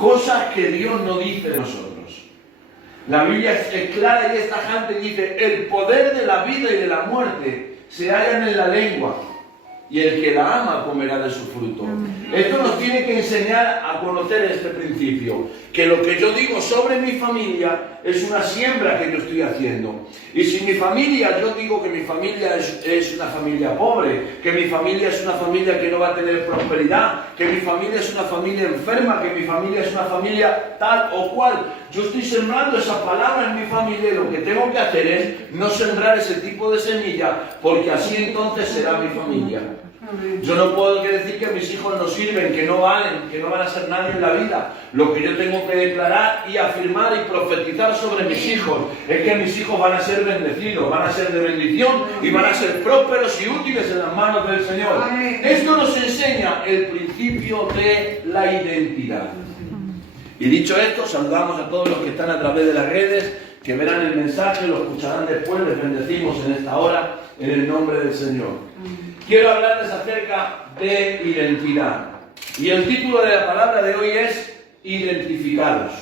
cosas que Dios no dice de nosotros. La Biblia es clara y es tajante y dice: el poder de la vida y de la muerte se hallan en la lengua, y el que la ama comerá de su fruto. Esto nos tiene que enseñar a conocer este principio, que lo que yo digo sobre mi familia es una siembra que yo estoy haciendo. Y si mi familia, yo digo que mi familia es una familia pobre, que mi familia es una familia que no va a tener prosperidad, que mi familia es una familia enferma, que mi familia es una familia tal o cual, yo estoy sembrando esa palabra en mi familia, y lo que tengo que hacer es no sembrar ese tipo de semilla, porque así entonces será mi familia. Yo no puedo decir que mis hijos no sirven, que no valen, que no van a ser nadie en la vida. Lo que yo tengo que declarar y afirmar y profetizar sobre mis hijos es que mis hijos van a ser bendecidos, van a ser de bendición y van a ser prósperos y útiles en las manos del Señor. Esto nos enseña el principio de la identidad. Y dicho esto, saludamos a todos los que están a través de las redes, que verán el mensaje, lo escucharán después. Les bendecimos en esta hora, en el nombre del Señor. Quiero hablarles acerca de identidad. Y el título de la palabra de hoy es identificados.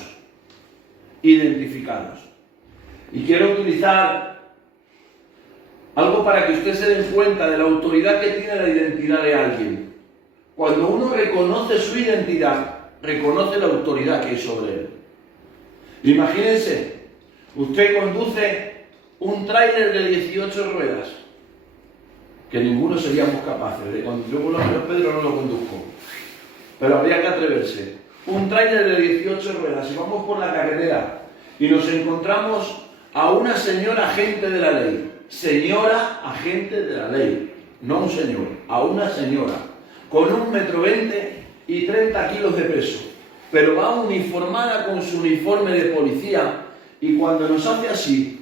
Identificados. Y quiero utilizar algo para que ustedes se den cuenta de la autoridad que tiene la identidad de alguien. Cuando uno reconoce su identidad, reconoce la autoridad que hay sobre él. Imagínense, usted conduce un tráiler de 18 ruedas, que ninguno seríamos capaces de conducir. Yo por lo menos, Pedro, no lo conduzco, pero habría que atreverse. Un tráiler de 18 ruedas, y vamos por la carretera y nos encontramos a una señora agente de la ley. Señora agente de la ley, no un señor, a una señora, con 1,20 m y 30 kilos de peso, pero va uniformada con su uniforme de policía, y cuando nos hace así,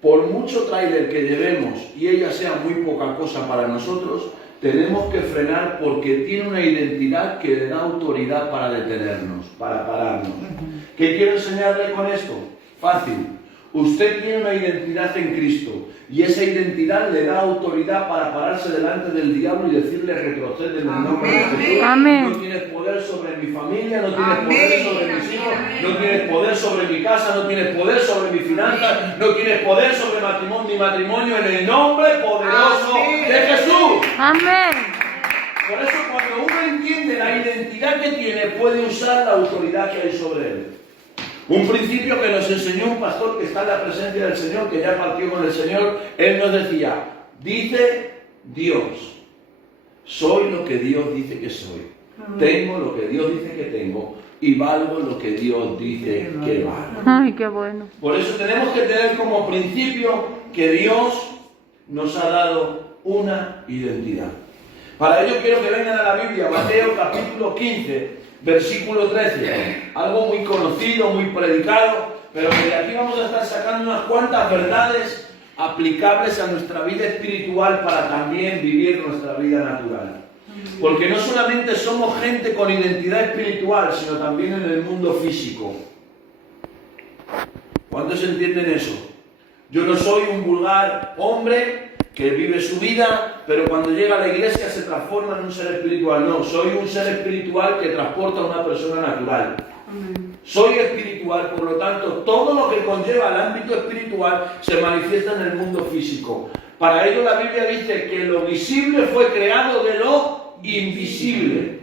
por mucho tráiler que llevemos y ella sea muy poca cosa para nosotros, tenemos que frenar, porque tiene una identidad que le da autoridad para detenernos, para pararnos. ¿Qué quiero enseñarle con esto? Fácil. Usted tiene una identidad en Cristo, y esa identidad le da autoridad para pararse delante del diablo y decirle: retrocede en el nombre de Jesús. Amén. No tienes poder sobre mi familia, no tienes poder sobre mis hijos, no tienes poder sobre mi casa, no tienes poder sobre mis finanzas, no tienes poder sobre mi matrimonio, en el nombre poderoso de Jesús. Amén. Por eso, cuando uno entiende la identidad que tiene, puede usar la autoridad que hay sobre él. Un principio que nos enseñó un pastor que está en la presencia del Señor, que ya partió con el Señor. Él nos decía: dice Dios, soy lo que Dios dice que soy, tengo lo que Dios dice que tengo, y valgo lo que Dios dice que valgo. Ay, qué bueno. Por eso tenemos que tener como principio que Dios nos ha dado una identidad. Para ello quiero que vengan a la Biblia, Mateo capítulo 15, versículo 13, algo muy conocido, muy predicado, pero que de aquí vamos a estar sacando unas cuantas verdades aplicables a nuestra vida espiritual para también vivir nuestra vida natural. Porque no solamente somos gente con identidad espiritual, sino también en el mundo físico. ¿Cuántos entienden eso? Yo no soy un vulgar hombre que vive su vida, pero cuando llega a la iglesia se transforma en un ser espiritual. No, soy un ser espiritual que transporta a una persona natural. Soy espiritual, por lo tanto, todo lo que conlleva el ámbito espiritual se manifiesta en el mundo físico. Para ello la Biblia dice que lo visible fue creado de lo invisible.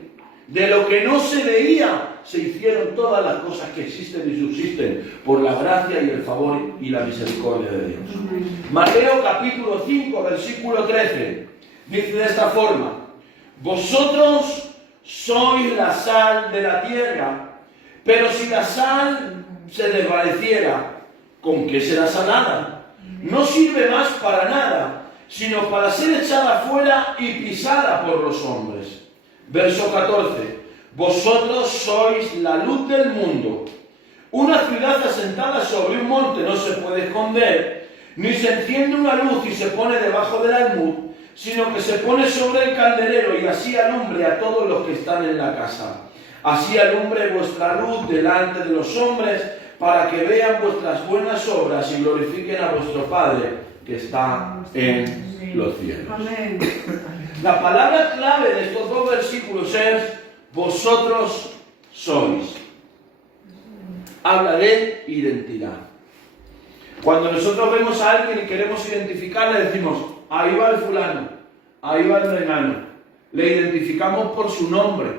De lo que no se veía se hicieron todas las cosas que existen y subsisten por la gracia y el favor y la misericordia de Dios. Mateo capítulo 5, versículo 13, dice de esta forma: vosotros sois la sal de la tierra, pero si la sal se desvaneciera, ¿con qué será salada? No sirve más para nada, sino para ser echada fuera y pisada por los hombres. Verso 14. Vosotros sois la luz del mundo. Una ciudad asentada sobre un monte no se puede esconder, ni se enciende una luz y se pone debajo del almud, sino que se pone sobre el candelero y así alumbre a todos los que están en la casa. Así alumbre vuestra luz delante de los hombres, para que vean vuestras buenas obras y glorifiquen a vuestro Padre que está en los cielos. Amén. La palabra clave de estos dos versículos es: vosotros sois. habla de identidad. Cuando nosotros vemos a alguien y queremos identificarle, decimos, ahí va el fulano, ahí va el enano. Le identificamos por su nombre.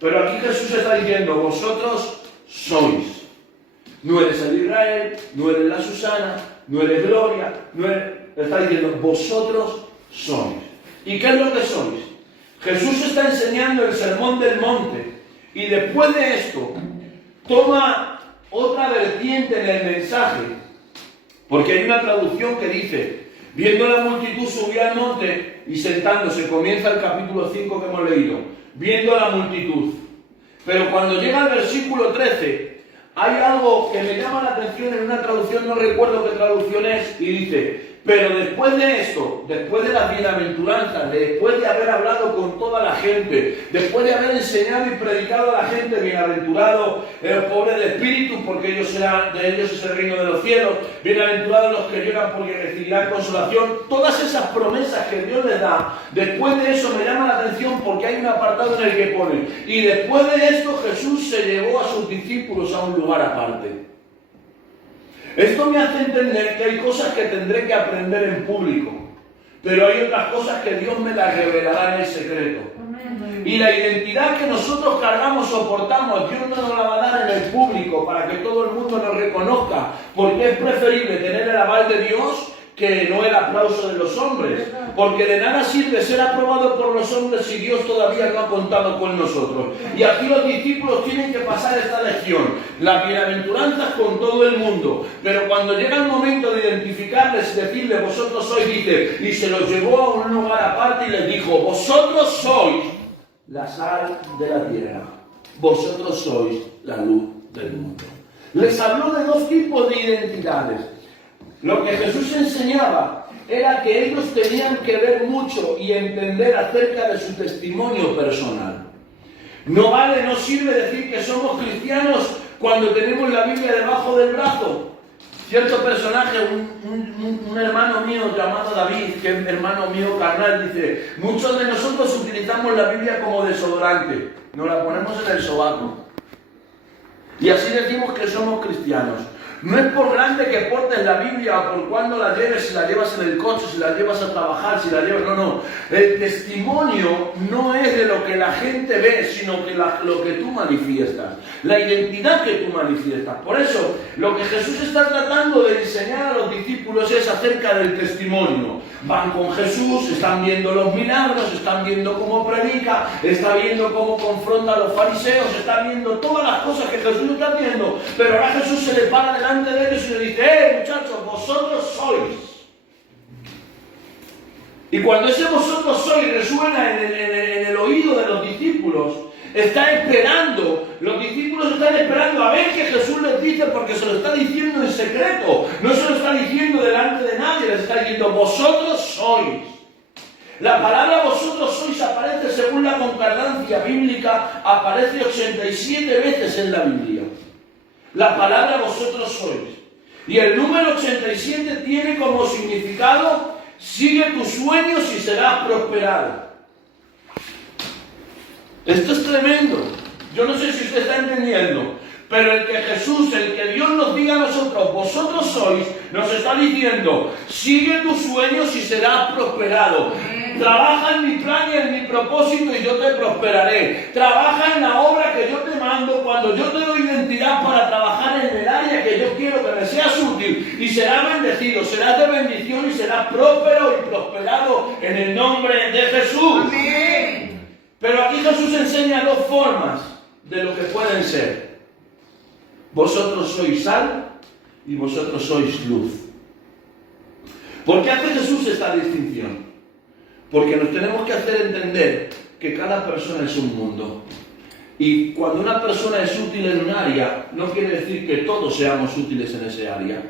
Pero aquí Jesús está diciendo, vosotros sois. No eres el Israel, no eres la Susana, no eres Gloria, no eres... Está diciendo, vosotros sois. ¿Y qué es lo que sois? Jesús está enseñando el sermón del monte y después de esto toma otra vertiente en el mensaje, porque hay una traducción que dice, viendo la multitud subió al monte y sentándose, comienza el capítulo 5 que hemos leído, viendo la multitud. Pero cuando llega al versículo 13, hay algo que me llama la atención en una traducción, no recuerdo qué traducción es, y dice, pero después de esto, después de las bienaventuranzas, después de haber hablado con toda la gente, después de haber enseñado y predicado a la gente, bienaventurados los pobres de espíritu, porque de ellos es el reino de los cielos, bienaventurados los que lloran porque recibirán consolación, todas esas promesas que Dios les da, después de eso me llama la atención porque hay un apartado en el que pone, y después de esto Jesús se llevó a sus discípulos a un lugar aparte. Esto me hace entender que hay cosas que tendré que aprender en público, pero hay otras cosas que Dios me las revelará en el secreto. Y la identidad que nosotros cargamos o portamos, Dios no nos la va a dar en el público para que todo el mundo nos reconozca, porque es preferible tener el aval de Dios que no el aplauso de los hombres, porque de nada sirve ser aprobado por los hombres si Dios todavía no ha contado con nosotros. Y aquí los discípulos tienen que pasar esta lección, las bienaventuranzas con todo el mundo, pero cuando llega el momento de identificarles y decirles vosotros sois, dice, y se los llevó a un lugar aparte y les dijo, vosotros sois la sal de la tierra, vosotros sois la luz del mundo. Les habló de dos tipos de identidades. Lo que Jesús enseñaba era que ellos tenían que ver mucho y entender acerca de su testimonio personal. No vale, no sirve decir que somos cristianos cuando tenemos la Biblia debajo del brazo. Cierto personaje, un hermano mío llamado David, que es hermano mío carnal, dice, muchos de nosotros utilizamos la Biblia como desodorante, nos la ponemos en el sobaco. Y así decimos que somos cristianos. No es por grande que portes la Biblia o por cuando la lleves, si la llevas en el coche, si la llevas a trabajar, si la llevas... No. El testimonio no es de lo que la gente ve, sino que lo que tú manifiestas. La identidad que tú manifiestas. Por eso, lo que Jesús está tratando de enseñar a los discípulos es acerca del testimonio. Van con Jesús, están viendo los milagros, están viendo cómo predica, están viendo cómo confronta a los fariseos, están viendo todas las cosas que Jesús está haciendo, pero ahora Jesús se le para delante de ellos y le dice, muchachos, vosotros sois. Y cuando ese vosotros sois resuena en el oído de los discípulos, está esperando, los discípulos están esperando a ver qué Jesús les dice, porque se lo está diciendo en secreto, no se lo está diciendo delante de nadie, les está diciendo, vosotros sois. La palabra vosotros sois aparece, según la concordancia bíblica, aparece 87 veces en la Biblia. La palabra vosotros sois. Y el número 87 tiene como significado, sigue tus sueños y serás prosperado. Esto es tremendo. Yo no sé si usted está entendiendo, pero el que Jesús, el que Dios nos diga a nosotros, vosotros sois, nos está diciendo, sigue tus sueños y serás prosperado. Trabaja en mi plan y en mi propósito y yo te prosperaré. Trabaja en la obra que yo te mando cuando yo te doy identidad para trabajar en el área que yo quiero que me seas útil y serás bendecido, serás de bendición y serás próspero y prosperado en el nombre de Jesús. Amén. Pero aquí Jesús enseña dos formas de lo que pueden ser. Vosotros sois sal y vosotros sois luz. ¿Por qué hace Jesús esta distinción? Porque nos tenemos que hacer entender que cada persona es un mundo. Y cuando una persona es útil en un área, no quiere decir que todos seamos útiles en ese área.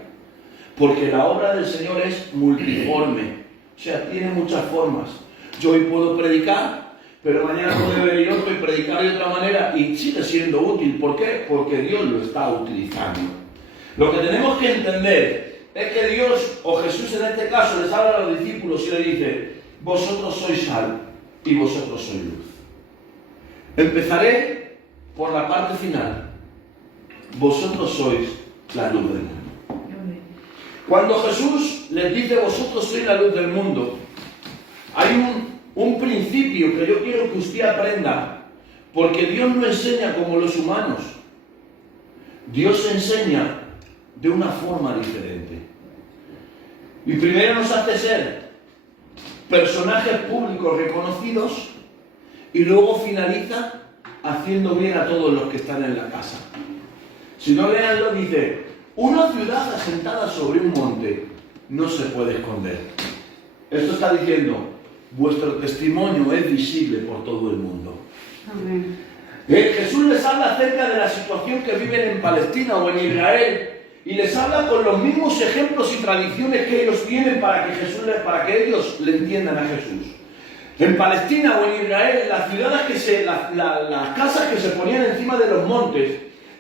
Porque la obra del Señor es multiforme. O sea, tiene muchas formas. Yo hoy puedo predicar, pero mañana puede venir otro y predicar de otra manera y sigue siendo útil. ¿Por qué? Porque Dios lo está utilizando. Lo que tenemos que entender es que Dios, o Jesús en este caso, les habla a los discípulos y le dice, vosotros sois sal y vosotros sois luz. Empezaré por la parte final. vosotros sois la luz del mundo. Cuando Jesús les dice, vosotros sois la luz del mundo, hay un principio que yo quiero que usted aprenda, porque Dios no enseña como los humanos. Dios enseña de una forma diferente. Y primero nos hace ser personajes públicos reconocidos y luego finaliza haciendo bien a todos los que están en la casa. Si no, leanlo, dice, una ciudad asentada sobre un monte no se puede esconder. Esto está diciendo, vuestro testimonio es visible por todo el mundo. Amén. Jesús les habla acerca de la situación que viven en Palestina o en Israel y les habla con los mismos ejemplos y tradiciones que ellos tienen para que ellos le entiendan a Jesús. En Palestina o en Israel, las ciudades las casas que se ponían encima de los montes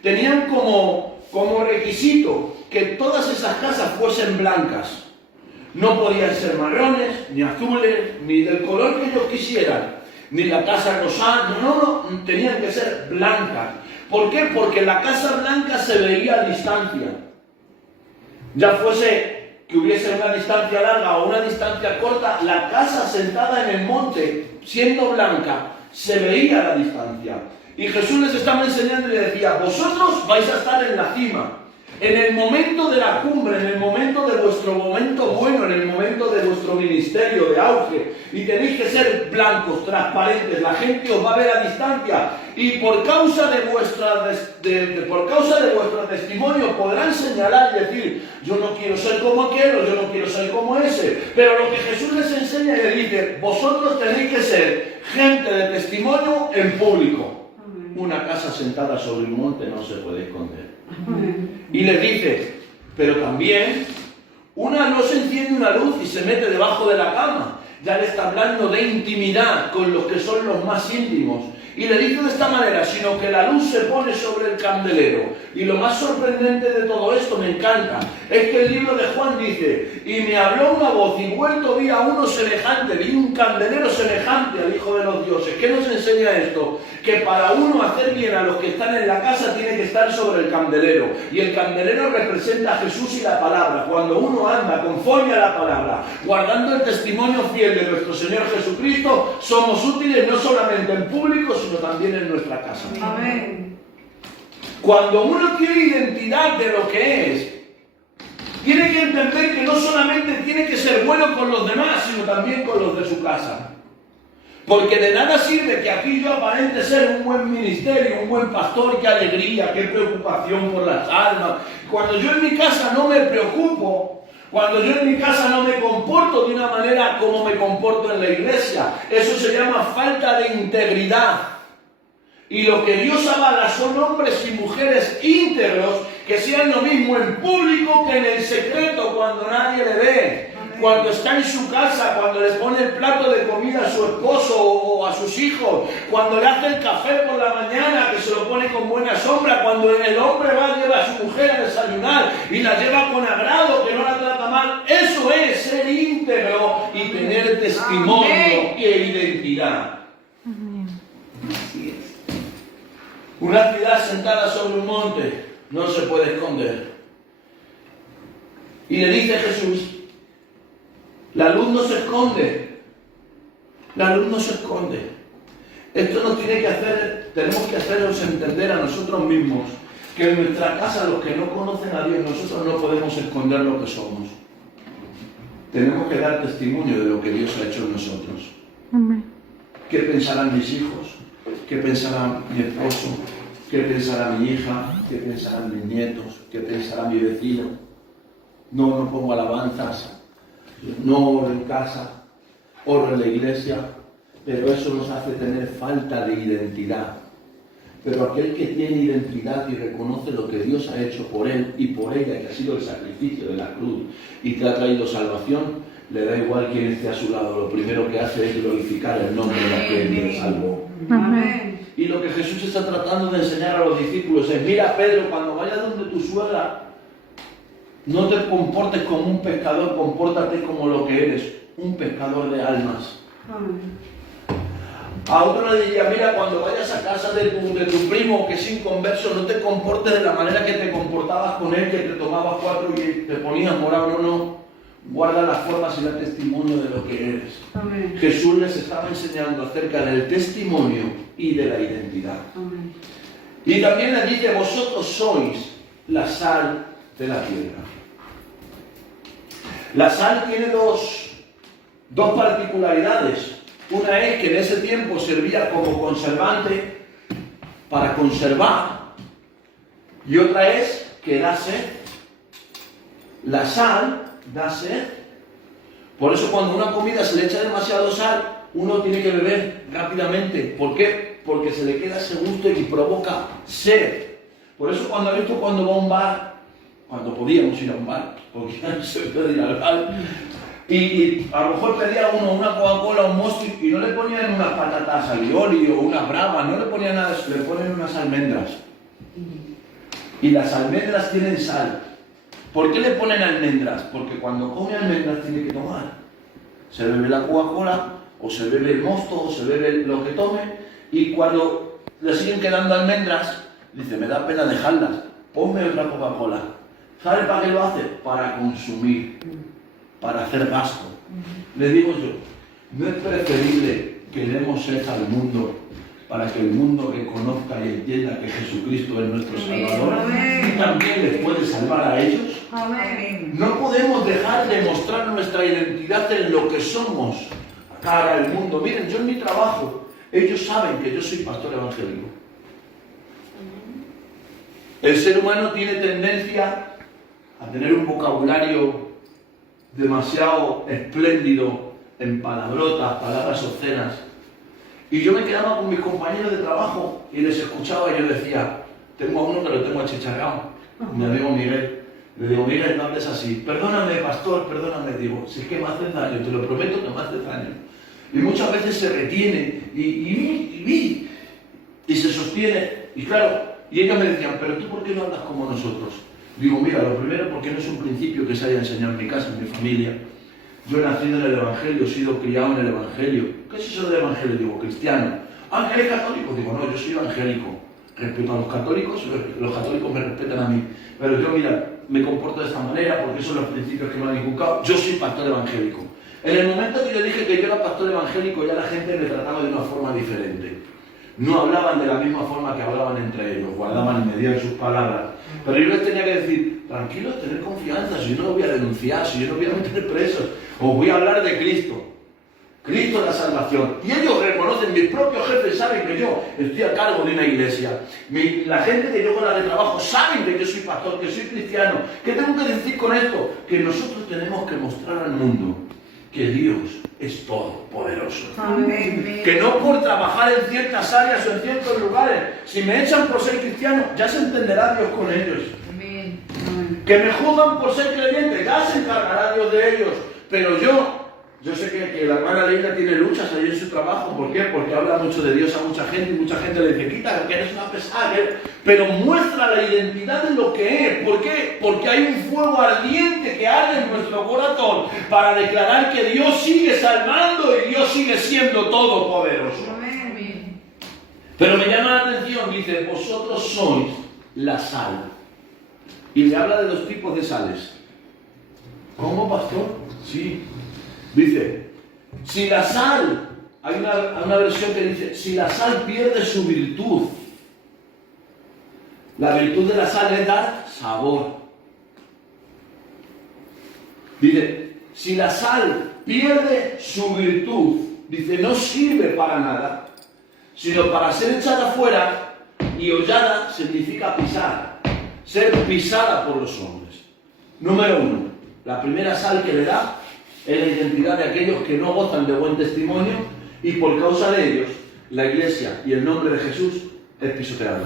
tenían como requisito que todas esas casas fuesen blancas. No podían ser marrones, ni azules, ni del color que ellos quisieran. Ni la casa rosada, no, tenían que ser blancas. ¿Por qué? Porque la casa blanca se veía a distancia. Ya fuese que hubiese una distancia larga o una distancia corta, la casa sentada en el monte, siendo blanca, se veía a la distancia. Y Jesús les estaba enseñando y les decía, vosotros vais a estar en la cima. En el momento de la cumbre, en el momento de vuestro momento bueno, en el momento de vuestro ministerio de auge, y tenéis que ser blancos, transparentes, la gente os va a ver a distancia, y por causa de vuestro testimonio podrán señalar y decir, yo no quiero ser como aquel, yo no quiero ser como ese, pero lo que Jesús les enseña y les dice, vosotros tenéis que ser gente de testimonio en público. Una casa sentada sobre un monte no se puede esconder. Y les dice, pero también una no se enciende una luz y se mete debajo de la cama. Ya le está hablando de intimidad con los que son los más íntimos. Y le dice de esta manera, sino que la luz se pone sobre el candelero. Y lo más sorprendente de todo esto, me encanta, es que el libro de Juan dice, y me habló una voz y vuelto vi a uno semejante, vi un candelero semejante al Hijo de los Dioses. ¿Qué nos enseña esto? Que para uno hacer bien a los que están en la casa tiene que estar sobre el candelero. Y el candelero representa a Jesús y la palabra. Cuando uno anda conforme a la palabra, guardando el testimonio fiel de nuestro Señor Jesucristo, somos útiles no solamente en público, sino también en nuestra casa. Amén. Cuando uno quiere identidad de lo que es, tiene que entender que no solamente tiene que ser bueno con los demás, sino también con los de su casa. Porque de nada sirve que aquí yo aparente ser un buen ministerio, un buen pastor, qué alegría, qué preocupación por las almas. Cuando yo en mi casa no me preocupo, cuando yo en mi casa no me comporto de una manera como me comporto en la iglesia, eso se llama falta de integridad. Y lo que Dios avala son hombres y mujeres íntegros que sean lo mismo en público que en el secreto cuando nadie le ve. Cuando está en su casa, cuando le pone el plato de comida a su esposo o a sus hijos, cuando le hace el café por la mañana, que se lo pone con buena sombra, cuando el hombre va y lleva a su mujer a desayunar y la lleva con agrado, que no la trata mal, eso es ser íntegro y tener testimonio e identidad. Así es. Una ciudad sentada sobre un monte no se puede esconder. Y le dice Jesús, la luz no se esconde. La luz no se esconde. Esto nos tiene que hacer, tenemos que hacernos entender a nosotros mismos que en nuestra casa, los que no conocen a Dios, nosotros no podemos esconder lo que somos. Tenemos que dar testimonio de lo que Dios ha hecho en nosotros. Amén. ¿Qué pensarán mis hijos? ¿Qué pensará mi esposo? ¿Qué pensará mi hija? ¿Qué pensarán mis nietos? ¿Qué pensará mi vecino? No pongo alabanzas. No oro en casa, oro en la iglesia, pero eso nos hace tener falta de identidad. Pero aquel que tiene identidad y reconoce lo que Dios ha hecho por él y por ella, que ha sido el sacrificio de la cruz y te ha traído salvación, le da igual quién esté a su lado. Lo primero que hace es glorificar el nombre de aquel que le salvó. Amén. Y lo que Jesús está tratando de enseñar a los discípulos es, mira Pedro, cuando vayas donde tu suegra, no te comportes como un pescador, compórtate como lo que eres, un pescador de almas. A otro le diría, mira, cuando vayas a casa de tu primo que es inconverso, no te comportes de la manera que te comportabas con él, que te tomabas 4 y te ponías morado, no. Guarda las formas y el testimonio de lo que eres. Amén. Jesús les estaba enseñando acerca del testimonio y de la identidad. Amén. Y también les dice, vosotros sois la sal de la tierra. La sal tiene dos particularidades. Una es que en ese tiempo servía como conservante para conservar. Y otra es que da sed. La sal da sed. Por eso cuando a una comida se le echa demasiado sal, uno tiene que beber rápidamente. ¿Por qué? Porque se le queda ese gusto y provoca sed. Por eso cuando va a un bar, cuando podíamos ir a un bar, porque ya no se puede ir al bar, y a lo mejor pedía uno una Coca-Cola, un Monster, y no le ponían unas patatas alioli o unas bravas, no le ponían nada, le ponen unas almendras. Y las almendras tienen sal. ¿Por qué le ponen almendras? Porque cuando come almendras tiene que tomar. Se bebe la Coca-Cola, o se bebe el mosto, o se bebe lo que tome, y cuando le siguen quedando almendras, dice, me da pena dejarlas, ponme otra Coca-Cola. ¿Sabe para qué lo hace? Para consumir, para hacer gasto. Le digo yo, ¿no es preferible que demos sed al mundo para que el mundo reconozca y entienda que Jesucristo es nuestro Salvador? Amén. Y también les puede salvar a ellos. Amén. No podemos dejar de mostrar nuestra identidad en lo que somos cara al mundo. Miren, yo en mi trabajo, ellos saben que yo soy pastor evangélico. El ser humano tiene tendencia a tener un vocabulario demasiado espléndido en palabrotas, palabras obscenas. Y yo me quedaba con mis compañeros de trabajo y les escuchaba y yo decía, tengo a uno que lo tengo achicharrado, mi amigo Miguel. Le digo, Miguel, no hables así. Perdóname, pastor, perdóname. Digo, si es que me haces daño, te lo prometo que me haces daño. Y muchas veces se retiene y se sostiene. Y claro, y ellos me decían, pero tú ¿por qué no andas como nosotros? Digo, mira, lo primero porque no es un principio que se haya enseñado en mi casa, en mi familia. Yo he nacido en el Evangelio, he sido criado en el Evangelio. ¿Qué es eso del Evangelio? Digo, cristiano. Ah, ¿eres católico? Digo, no, yo soy evangélico. Respeto a los católicos me respetan a mí. Pero yo, mira, me comporto de esta manera porque son los principios que me han inculcado. Yo soy pastor evangélico. En el momento que yo dije que yo era pastor evangélico, ya la gente me trataba de una forma diferente. No hablaban de la misma forma que hablaban entre ellos, guardaban y medían sus palabras. Pero yo les tenía que decir, tranquilos, tener confianza, si yo no lo voy a denunciar, si yo no voy a meter presos, os voy a hablar de Cristo. Cristo es la salvación. Y ellos reconocen, mis propios jefes saben que yo estoy a cargo de una iglesia. La gente que yo con la de trabajo saben que yo soy pastor, que soy cristiano. ¿Qué tengo que decir con esto? Que nosotros tenemos que mostrar al mundo que Dios es todopoderoso. Amén. Que no por trabajar en ciertas áreas o en ciertos lugares, si me echan por ser cristiano, ya se entenderá Dios con ellos. Amén. Que me juzgan por ser creyente, ya se encargará Dios de ellos. Pero yo sé que la hermana Leila tiene luchas ahí en su trabajo. ¿Por qué? Porque habla mucho de Dios a mucha gente y mucha gente le dice, quita, que eres una pesada. Pero muestra la identidad de lo que es. ¿Por qué? Porque hay un fuego ardiente que arde en nuestro corazón para declarar que Dios sigue salvando y Dios sigue siendo todopoderoso. Amén. Pero me llama la atención, dice, vosotros sois la sal. Y le habla de 2 tipos de sales. ¿Cómo, pastor? Sí. Dice, si la sal, hay una versión que dice, si la sal pierde su virtud, la virtud de la sal es dar sabor. Dice, si la sal pierde su virtud, dice, no sirve para nada, sino para ser echada fuera, y hollada significa pisar, ser pisada por los hombres. Número 1, la primera sal que le da es la identidad de aquellos que no gozan de buen testimonio y por causa de ellos la iglesia y el nombre de Jesús es pisoteado.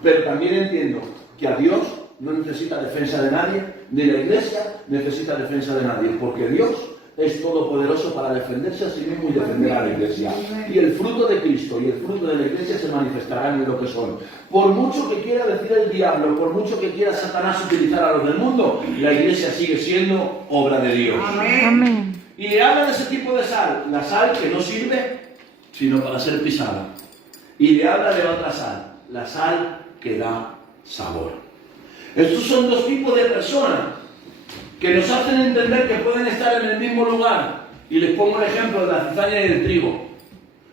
Pero también entiendo que a Dios no necesita defensa de nadie, ni la iglesia necesita defensa de nadie, porque Dios es todopoderoso para defenderse a sí mismo y defender a la iglesia. Y el fruto de Cristo y el fruto de la iglesia se manifestarán en lo que son. Por mucho que quiera decir el diablo, por mucho que quiera Satanás utilizar a los del mundo, la iglesia sigue siendo obra de Dios. Amén. Y le habla de ese tipo de sal, la sal que no sirve sino para ser pisada. Y le habla de otra sal, la sal que da sabor. Estos son dos tipos de personas que nos hacen entender que pueden estar en el mismo lugar. Y les pongo el ejemplo de la cizaña y el trigo.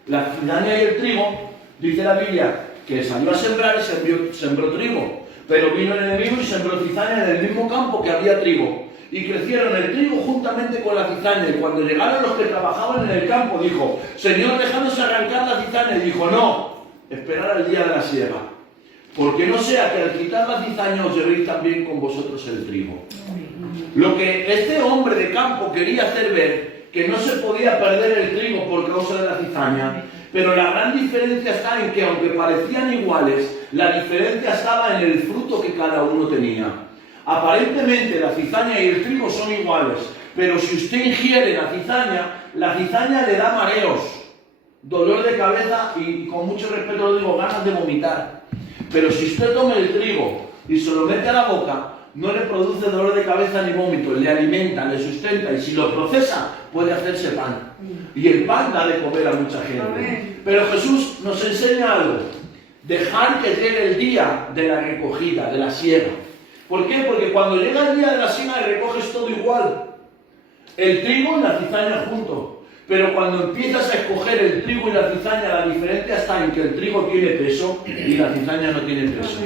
La cizaña y el trigo, dice la Biblia, que salió a sembrar y sembró trigo. Pero vino el enemigo y sembró cizaña en el mismo campo que había trigo. Y crecieron el trigo juntamente con la cizaña. Y cuando llegaron los que trabajaban en el campo, dijo: Señor, déjanos arrancar la cizaña. Y dijo: no, esperar al día de la siega. Porque no sea que al quitar la cizaña os llevéis también con vosotros el trigo. Lo que este hombre de campo quería hacer ver, que no se podía perder el trigo por causa de la cizaña. Pero la gran diferencia está en que, aunque parecían iguales, la diferencia estaba en el fruto que cada uno tenía. Aparentemente la cizaña y el trigo son iguales, pero si usted ingiere la cizaña le da mareos, dolor de cabeza y, con mucho respeto lo digo, ganas de vomitar. Pero si usted toma el trigo y se lo mete a la boca, no le produce dolor de cabeza ni vómito, le alimenta, le sustenta, y si lo procesa puede hacerse pan. Y el pan da de comer a mucha gente. Pero Jesús nos enseña algo: dejar que llegue el día de la recogida, de la siega. ¿Por qué? Porque cuando llega el día de la siega recoges todo igual, el trigo y la cizaña juntos. Pero cuando empiezas a escoger el trigo y la cizaña, la diferencia está en que el trigo tiene peso y la cizaña no tiene peso.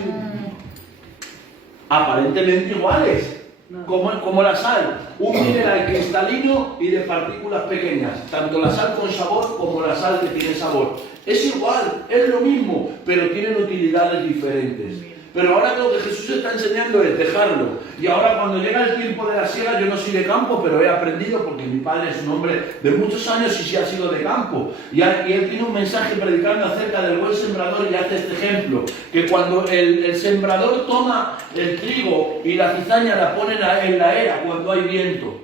Aparentemente iguales, como la sal, un mineral cristalino y de partículas pequeñas, tanto la sal con sabor como la sal que tiene sabor. Es igual, es lo mismo, pero tienen utilidades diferentes. Pero ahora lo que Jesús está enseñando es dejarlo. Y ahora cuando llega el tiempo de la siega, yo no soy de campo, pero he aprendido porque mi padre es un hombre de muchos años y sí ha sido de campo. Y él tiene un mensaje predicando acerca del buen sembrador y hace este ejemplo. Que cuando el sembrador toma el trigo y la cizaña la pone en la era cuando hay viento.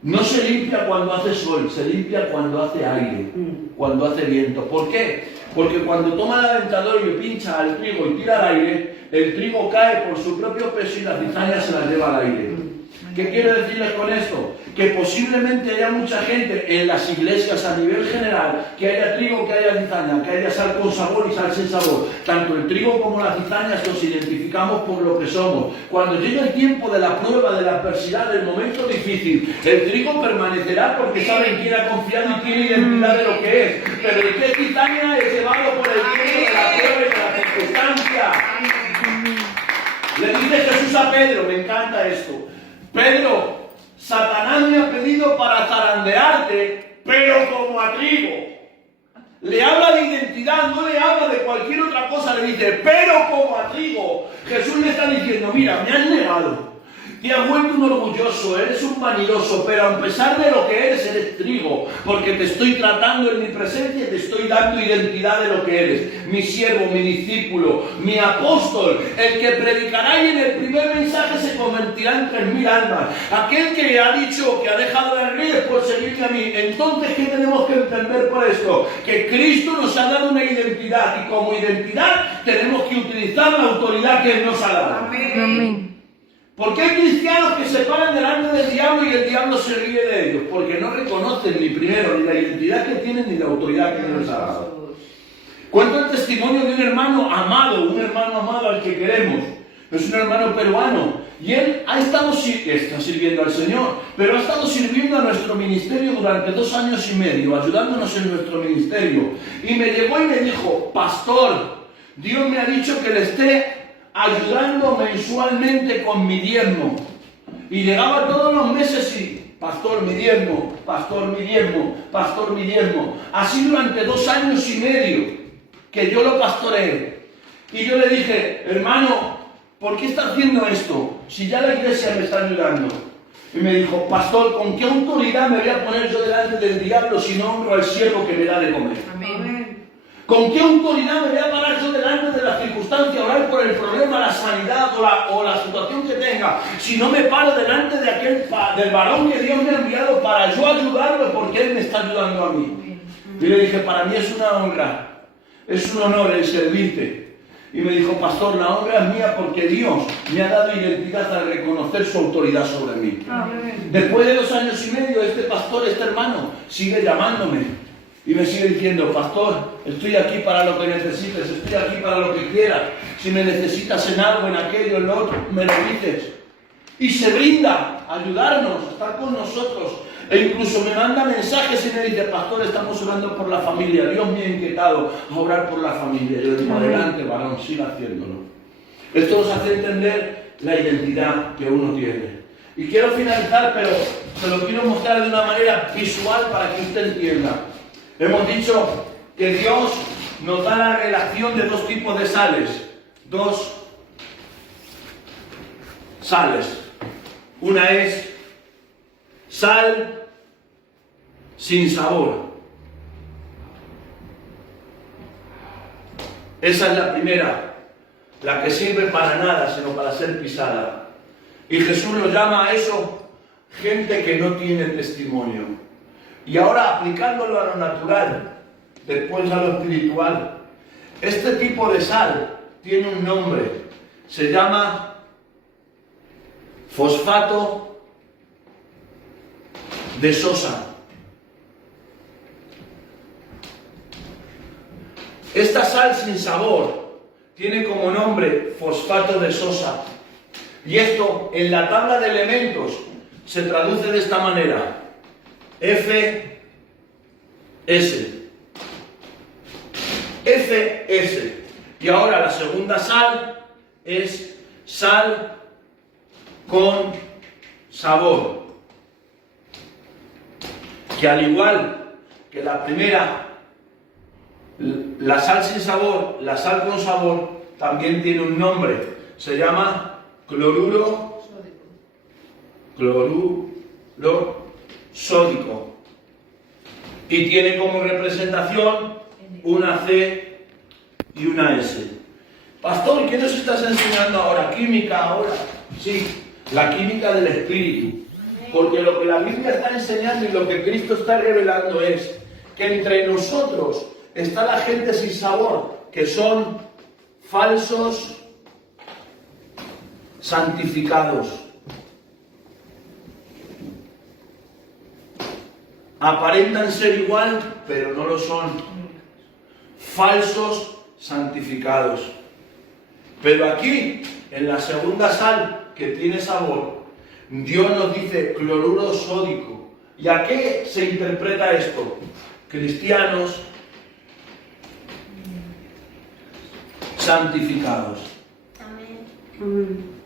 No se limpia cuando hace sol, se limpia cuando hace aire, cuando hace viento. ¿Por qué? Porque cuando toma el aventador y pincha al trigo y tira al aire, el trigo cae por su propio peso y la cizaña se la lleva al aire. ¿Qué quiero decirles con esto? Que posiblemente haya mucha gente en las iglesias a nivel general, que haya trigo, que haya cizaña, que haya sal con sabor y sal sin sabor. Tanto el trigo como la cizaña nos identificamos por lo que somos. Cuando llegue el tiempo de la prueba, de la adversidad, del momento difícil, el trigo permanecerá porque sabe en quién ha confiado y tiene identidad de lo que es. Pero el que es cizaña es llevado por el tiempo de la prueba y de la circunstancia. Le dice Jesús a Pedro, me encanta esto: Pedro, Satanás me ha pedido para zarandearte, pero como a trigo. Le habla de identidad, no le habla de cualquier otra cosa, le dice, pero como a trigo. Jesús le está diciendo, mira, me has negado, te has vuelto un orgulloso, eres un vanidoso, pero a pesar de lo que eres trigo, porque te estoy tratando en mi presencia y te estoy dando identidad de lo que eres. Mi siervo, mi discípulo, mi apóstol, el que predicará y en el primer mensaje se convertirá en 3.000 almas. Aquel que ha dicho que ha dejado de reír por seguirme a mí. Entonces, ¿qué tenemos que entender por esto? Que Cristo nos ha dado una identidad y como identidad tenemos que utilizar la autoridad que Él nos ha dado. Amén. ¿Por qué hay cristianos que se paran delante del diablo y el diablo se ríe de ellos? Porque no reconocen ni primero ni la identidad que tienen ni la autoridad que Dios les ha dado. Cuento el testimonio de un hermano amado al que queremos. Es un hermano peruano y él está sirviendo al Señor, pero ha estado sirviendo a nuestro ministerio durante 2 años y medio, ayudándonos en nuestro ministerio. Y me llegó y me dijo, pastor, Dios me ha dicho que le esté ayudando mensualmente con mi diezmo. Y llegaba todos los meses y, pastor, mi diezmo, pastor, mi diezmo, pastor, mi diezmo. Así durante 2 años y medio que yo lo pastoreé. Y yo le dije, hermano, ¿por qué está haciendo esto? Si ya la iglesia me está ayudando. Y me dijo, pastor, ¿con qué autoridad me voy a poner yo delante del diablo si no honro al siervo que me da de comer? Amén. ¿Con qué autoridad me voy a parar yo delante de la circunstancia, orar por el problema, la sanidad o la situación que tenga, si no me paro delante de del varón que Dios me ha enviado para yo ayudarlo porque Él me está ayudando a mí? Y le dije, para mí es una honra, es un honor el servirte. Y me dijo, pastor, la honra es mía porque Dios me ha dado identidad al reconocer su autoridad sobre mí. Amén. Después de 2 años y medio, este pastor, este hermano, sigue llamándome. Y me sigue diciendo, pastor, estoy aquí para lo que necesites, estoy aquí para lo que quieras. Si me necesitas en algo, en aquello, en lo otro, me lo dices. Y se brinda a ayudarnos, a estar con nosotros. E incluso me manda mensajes y me dice, pastor, estamos orando por la familia. Dios me ha inquietado a orar por la familia. Yo le digo, adelante, varón, siga haciéndolo. Esto nos hace entender la identidad que uno tiene. Y quiero finalizar, pero se lo quiero mostrar de una manera visual para que usted entienda. Hemos dicho que Dios nos da la relación de dos tipos de sales. Dos sales. Una es sal sin sabor. Esa es la primera, la que sirve para nada, sino para ser pisada. Y Jesús lo llama a eso gente que no tiene testimonio. Y ahora aplicándolo a lo natural, después a lo espiritual, este tipo de sal tiene un nombre, se llama fosfato de sosa. Esta sal sin sabor tiene como nombre fosfato de sosa. Y esto en la tabla de elementos se traduce de esta manera. FS. FS. Y ahora la segunda sal es sal con sabor. Que al igual que la primera, la sal sin sabor, la sal con sabor, también tiene un nombre. Se llama cloruro sódico. Y tiene como representación una C y una S. Pastor, ¿qué nos estás enseñando ahora? ¿Química ahora? Sí, la química del espíritu. Porque lo que la Biblia está enseñando y lo que Cristo está revelando es que entre nosotros está la gente sin sabor, que son falsos santificados. Aparentan ser igual, pero no lo son. Falsos santificados. Pero aquí, en la segunda sal que tiene sabor, Dios nos dice cloruro sódico. ¿Y a qué se interpreta esto? Cristianos santificados. Amén.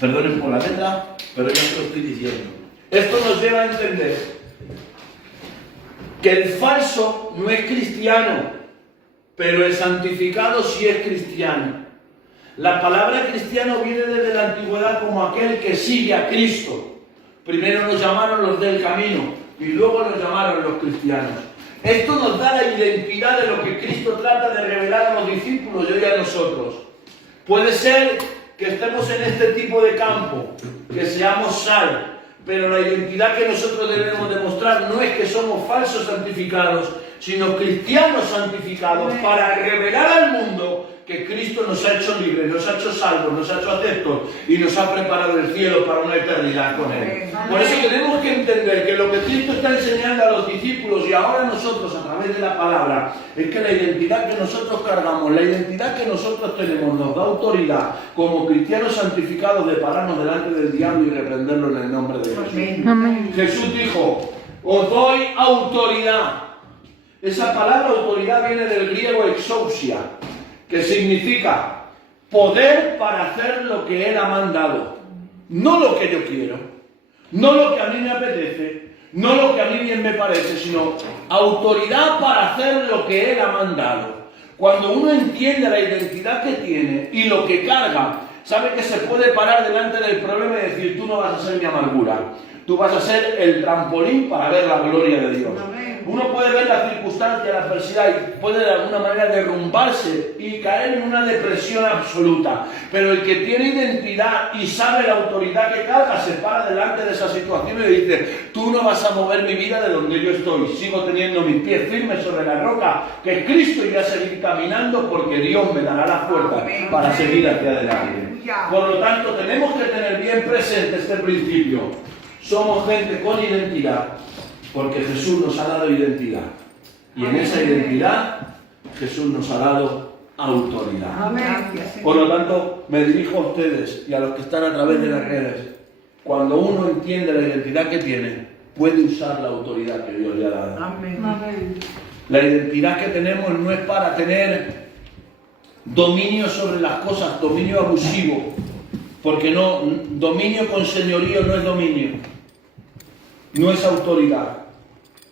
Perdonen por la letra, pero yo te lo estoy diciendo. Esto nos lleva a entender que el falso no es cristiano, pero el santificado sí es cristiano. La palabra cristiano viene desde la antigüedad como aquel que sigue a Cristo. Primero nos llamaron los del camino y luego nos llamaron los cristianos. Esto nos da la identidad de lo que Cristo trata de revelar a los discípulos y hoy a nosotros. Puede ser que estemos en este tipo de campo, que seamos sal, pero la identidad que nosotros debemos demostrar no es que somos falsos santificados, sino cristianos santificados para revelar al mundo que Cristo nos ha hecho libres, nos ha hecho salvos, nos ha hecho aceptos y nos ha preparado el cielo para una eternidad con Él. Por eso tenemos que entender que lo que Cristo está enseñando a los discípulos y ahora a nosotros a través de la palabra es que la identidad que nosotros cargamos, la identidad que nosotros tenemos nos da autoridad como cristianos santificados de pararnos delante del diablo y reprenderlo en el nombre de Jesús. Amén. Jesús dijo, os doy autoridad. Esa palabra autoridad viene del griego exousia, que significa poder para hacer lo que Él ha mandado. No lo que yo quiero, no lo que a mí me apetece, no lo que a mí bien me parece, sino autoridad para hacer lo que Él ha mandado. Cuando uno entiende la identidad que tiene y lo que carga, sabe que se puede parar delante del problema y decir, tú no vas a ser mi amargura, tú vas a ser el trampolín para ver la gloria de Dios. Uno puede ver la circunstancia, la adversidad y puede de alguna manera derrumbarse y caer en una depresión absoluta. Pero el que tiene identidad y sabe la autoridad que carga se para delante de esa situación y dice, tú no vas a mover mi vida de donde yo estoy. Sigo teniendo mis pies firmes sobre la roca, que es Cristo, y voy a seguir caminando porque Dios me dará la fuerza para seguir hacia adelante. Por lo tanto, tenemos que tener bien presente este principio. Somos gente con identidad, Porque Jesús nos ha dado identidad. Y en esa identidad Jesús nos ha dado autoridad. Gracias, Por lo Señor. tanto, me dirijo a ustedes y a los que están a través de las redes. Cuando uno entiende la identidad que tiene, puede usar la autoridad que Dios le ha dado. Amén. Amén. La identidad que tenemos no es para tener dominio sobre las cosas, dominio abusivo, porque no, dominio con señorío no es dominio, no es autoridad.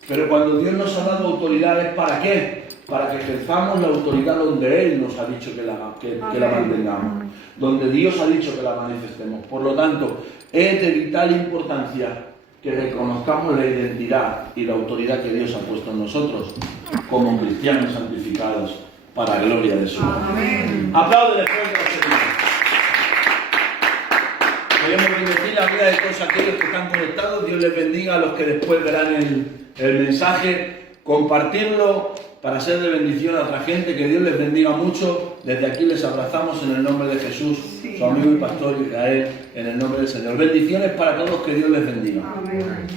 Pero cuando Dios nos ha dado autoridad, ¿es para qué? Para que ejerzamos la autoridad donde Él nos ha dicho que la mantengamos, donde Dios ha dicho que la manifestemos. Por lo tanto, es de vital importancia que reconozcamos la identidad y la autoridad que Dios ha puesto en nosotros como cristianos santificados para la gloria de su nombre. Amén. Aplaude fuerte al Señor. Queremos bendecir la vida de todos aquellos que están conectados. Dios les bendiga a los que después verán el mensaje. Compartirlo para ser de bendición a otra gente. Que Dios les bendiga mucho. Desde aquí les abrazamos en el nombre de Jesús, su amigo y pastor Israel, en el nombre del Señor. Bendiciones para todos, que Dios les bendiga. Amén.